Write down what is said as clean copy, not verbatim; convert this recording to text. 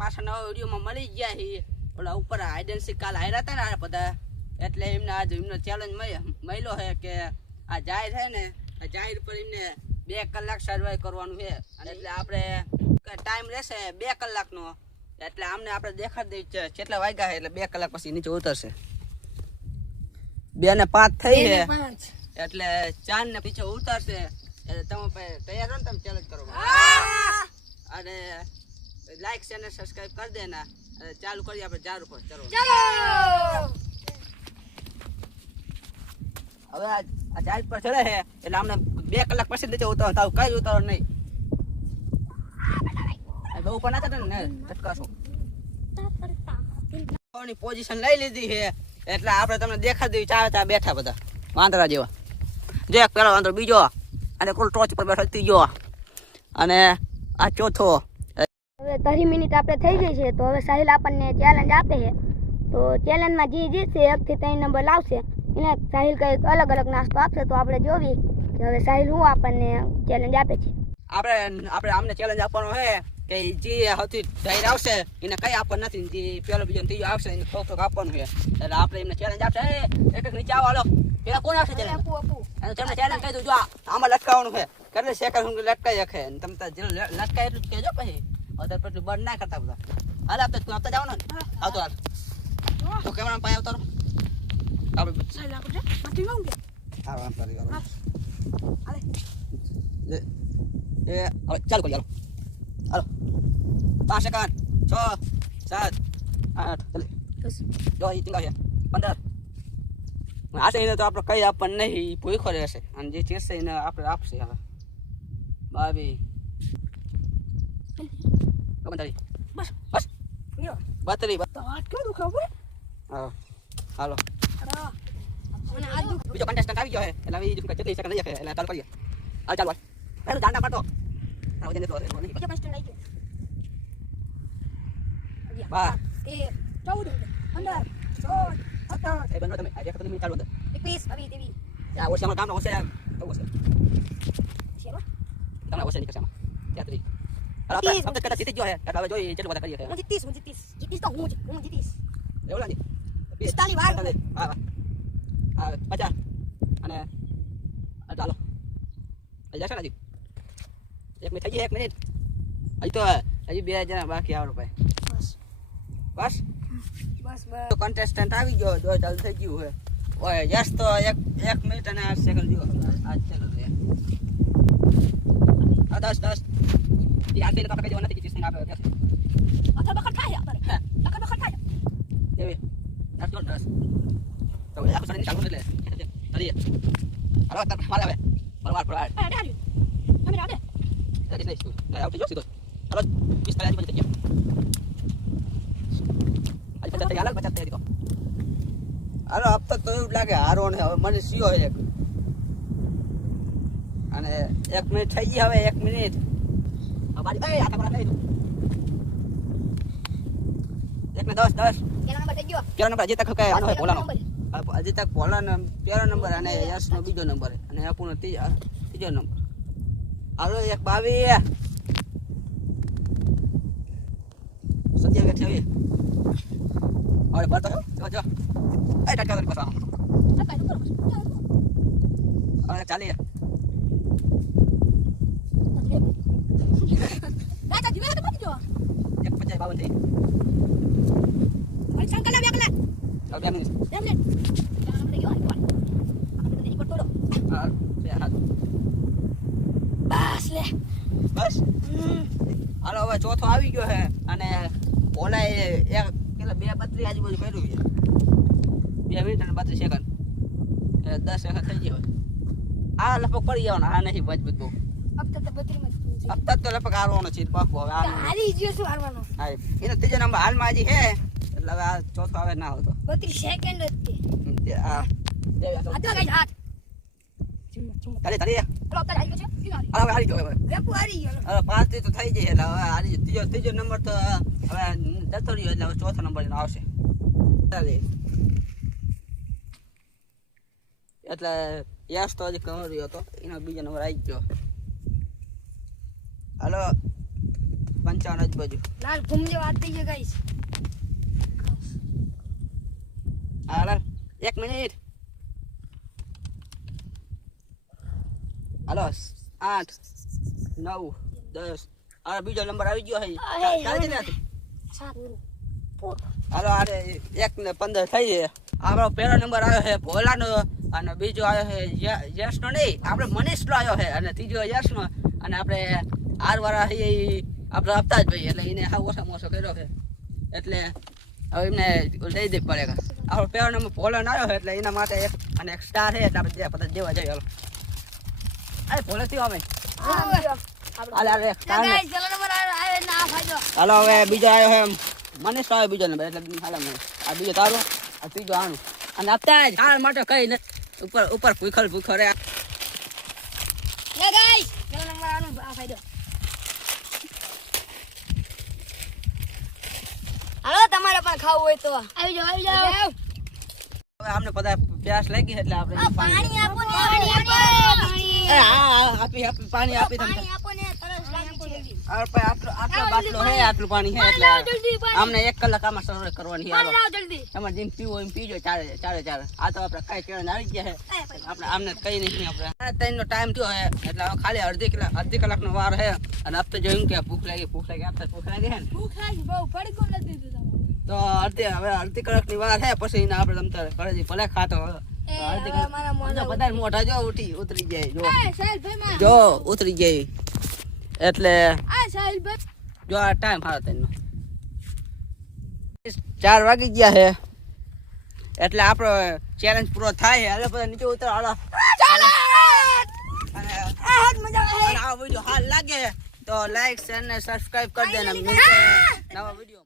પાછા નવા વિડીયોમાં મળી ગયા છીએ. ઓલા ઉપર આઈડેન્સી કાલ હાર્યા હતા ને આ બધા, એટલે એમને આજે એમનો ચેલેન્જ મળ્યો છે કે આ જાહેર છે ને, આ જાહેર પર એમને 2 કલાક સર્વાઈવ કરવાનું છે. એટલે આપણે ટાઈમ રહેશે 2 કલાકનો, એટલે આમને આપણે દેખાડી દઈએ કેટલા વાગ્યા છે, એટલે 2 કલાક પછી નીચે ઉતરશે. 2 ને 5 થઈ છે, એટલે 4 ને પીછે ઉતરશે. એટલે તમે તૈયાર હો ને, તમે ચેલેન્જ કરો અને લાઈક શેર ને સબસ્ક્રાઇબ કરી દેના. ચાલુ કરીએ આપણે 4 ઉપર. ચલો હવે આ 4 પર ચડે છે, એટલે આમને 2 કલાક પછી નીચે ઉતારો. તાવ કઈ ઉતારો નહીં, બહુ ઉપર ના ચડે ને ચટકાશો. પોઝિશન લઈ લીધી છે, એટલે આપણે તમને દેખાડી દઈએ. ચા બેઠા બધા વાંદરા જેવા. જો એક પેલો વાંદરો, બીજો અને કોઈ ટોચ પર બેઠો ત્રીજો, અને આ ચોથો. હવે 30 મિનિટ આપણે થઈ ગઈ છે, તો હવે સાહિલ આપણને ચેલેન્જ આપે છે. તો ચેલેન્જમાં જે જીતશે 1 થી 3 નંબર લાવશે એને સાહિલ કંઈક અલગ અલગ નાસ્તો આપશે. તો આપણે જોવી કે હવે સાહિલ શું આપણને ચેલેન્જ આપે છે. આપણે આમને ચેલેન્જ આપવાનો છે કે જે સૌથી જાહેર આવશે એને કઈ આપવાનું નથી. જે પેલો બીજો ત્રીજો આવશે એને થોડુંક આપવાનું છે. એટલે આપણે એમને ચેલેન્જ આપશે. એક નીચે આવો. હાલો, પેલા કોણ આવશે ચેલેન્જ? અને તમને ચેલેન્જ કહી દઉં, જો આમાં લટકાવવાનું છે. કેટલી સેકન્ડ સુધી લટકાઈ શકે, તમે લટકાય એટલું જ કહેજો. પછી અધર પેટલું બંધ ના કરતા બધા. હાલ આપતા તું આપતા જવાનું ને. આવતો હાલ તો કેમેરા પાસે આવતો આપણે ચાલુ કરી. હાલો 5 સેકન્ડ 6 7 8 જો એ તીંગા છે 15. આ છે તો આપણે કઈ આપણને નહીં, ભૂખો રહેશે. અને જે ચીજ છે એને આપણે આપશે. હવે 22 બસ બસ 32 હા. હાલો બીજો કન્ટેસ્ટન્ટ આવી ગયો છે, એટલે હવે કેટલી સેકન્ડ રહી છે, એટલે ચાલુ કરીએ. હાલ ચાલુ પહેલું દાંડા પડતો. આવો જને તો બીજો કન્ટેસ્ટન્ટ આવી ગયો. 12 13 14 15 16 17 એ બંધ તમે આજે તમે ચાલુ અંદર 21 22 23 યા ઓછા માં કામ ઓછા ઓછા શેમાં તમને ઓછા નીકળશે આમાં 33. હાલો આપણે કદાચ જીતી ગયો છે, એટલે હવે જોઈએ કેટલું બધા કરીએ છે. 29 તો હું જીતીશ. એવું લાગે 45 વાર. હા હા 50 અને ચાલો હજી જશે ને. હજી 1 મિનિટ થઈ ગઈ. 1 મિનિટ હજી તો હજી 2 જણા બાકી. આવડો ભાઈ બસ બસ બસ તો કન્ટેસ્ટન્ટ આવી ગયો. જો ચાલુ થઈ ગયું છે. ઓય યસ તો 1 મિનિટ અને 8 સેકન્ડ જો આ ચાલુ છે. આ 10 ये आगे लगा के जवाना थी जिसने आप क्या अच्छा बखत खाया बखत खाया देवे 10 तो आप सर चालू ले चलिए. हेलो तब हमारा है परवार अरे अरे हमें आगे अरे नहीं इसको ले आओ जो सीधो. हेलो 20 पहले बजे तक आज बच्चा तैयार बच्चा तैयारी को. हेलो अब तक तो એવું લાગે હારો ને હવે મને સીઓ એક અને 1 મિનિટ થઈ ગઈ. હવે 1 મિનિટ બારી ભાઈ આ તમારા નહીં. 1 ને 10 કેનો નંબર થઈ ગયો? કેનો નંબર હજી તક કે આનો હે ભોલાનો. હજી તક ભોલાનો પહેલો નંબર અને યશ નો બીજો નંબર અને અપુનો ત્રીજો નંબર. હાલો 1 22 સત્ય કે છે. અરે બતો જો એ ટકા કર પાછા. અરે ચાલીએ Baca di mana tempat itu? Yang pecah bawah tadi. Kalau sangkala biar kena. Kalau biar minus. Biar minus. Jangan lagi ikut. Aku tadi ikut dulu. Sehat. Bas le. બસ હાલો હવે ચોથો આવી ગયો છે. અને ઓલા એક પેલા 2:32 આજુબાજુ કર્યું છે. 2 મિનિટ અને 32 સેકન્ડ 10 સેકન્ડ થઈ ગયો. આ લગભગ પડી જવાનો. આ નહીં મજબૂત બહુ. अब तक तो 32 में अब तक तो लपक हारવાનો છે પાકો. હવે હારી ગયો શું હારવાનો? હા એનો ત્રીજો નંબર હાલમાં હજી છે, એટલે હવે આ ચોથો આવે ના હોતો. 32 સેકન્ડ જ આ આ તો હાથ તારે તારે પેલો તારે આવી ગયો છે. હવે હારી ગયો. હવે રેપુ હારી ગયો. હવે 5 થી તો થઈ જાય. એટલે હવે હારી ત્રીજો નંબર તો હવે જતો રહ્યો. એટલે હવે ચોથો નંબર એનો આવશે. ચાલે એટલે યસ તો હજી કવર રહ્યો હતો, એનો બીજો નંબર આવી ગયો. હાલો 55 આજુબાજુ. લાલ ઘૂમજે વાત થઈ છે ગાઈસ. હાલો 1 મિનિટ. હાલો 8 9 10. આ બીજો નંબર આવી ગયો છે. ચાલે છે ને? હાલો આરે 1 ને 15 થઈ છે. આપણો પહેલો નંબર આવ્યો છે ભોલાનો અને બીજો આવ્યો છે યશનો નહીં, આપણે મનીષનો આવ્યો છે અને ત્રીજો યશનો અને આપણે આર વાળા છે એ આપણે આપતા જ ભાઈ એટલે એને હા ઓછામાં ઓછો કર્યો છે એટલે હવે એમને દઈ દે પડે. આપણો પહેલો નંબર ભોલાનો આવ્યો છે એટલે એના માટે એક અને એક સ્ટાર છે એટલે આપણે બધા દેવા જઈએ. હાલો અરે ભોલે થયો અમે હાલે હાલે સ્ટાર ને. ગાઈસ પેલો નંબર આવ્યો ને આ ફાયદો. હાલો હવે બીજો આવ્યો છે મનીષનો આવ્યો બીજો નંબર એટલે હાલે મને આ બીજો તારો આ ત્રીજો આનું અને આપતા જ હાલ માટે કઈ ને ઉપર ઉપર ભૂખલ રે. લે ગાઈસ પેલો નંબર આનો આ ફાયદો. હાલો તમારે પણ ખાવું હોય તો આવી જાઓ. હવે અમને બધા પ્યાસ લાગી એટલે આપણે પાણી આપો ને પાણી આપી પાણી આપી તમને. આપો ને તરસ લાગી છે. આટલો બાટલો હે આટલું પાણી હે એટલે અમને 1 કલાક આમાં સર્વે કરવાની છે. હાલો જલ્દી તમારે જેમ પીવો એમ પીજો ચારે. આ તો આપણે કઈ કેળા આવી ગયા છે આપણે આમને કઈ નહીં આપણે 3 નો ટાઈમ થયો હે એટલે હવે ખાલી અડધી કલાકનો વાર હે અને આપતે જોયું કે ભૂખ લાગી આપતા ભૂખ લાગી હે ને ભૂખ લાગી બહુ પડકો નથી દીધું તો અડધી કલાકની વાર હે પછી એને આપણે તમતારે ઘરેથી ભલે ખાતો બધા મોઢા જો ઉતરી જાય જો ઉતરી જાય એટલે જો આ ટાઈમ હારો તેનો 4 વાગી ગયા છે એટલે આપણો ચેલેન્જ પૂરો થાય છે. હવે બધા નીચે ઉતરો હાલો અને આ વિડીયો હાલ લાગે તો લાઈક શેર ને સબસ્ક્રાઇબ કરી દેના નવા વિડીયો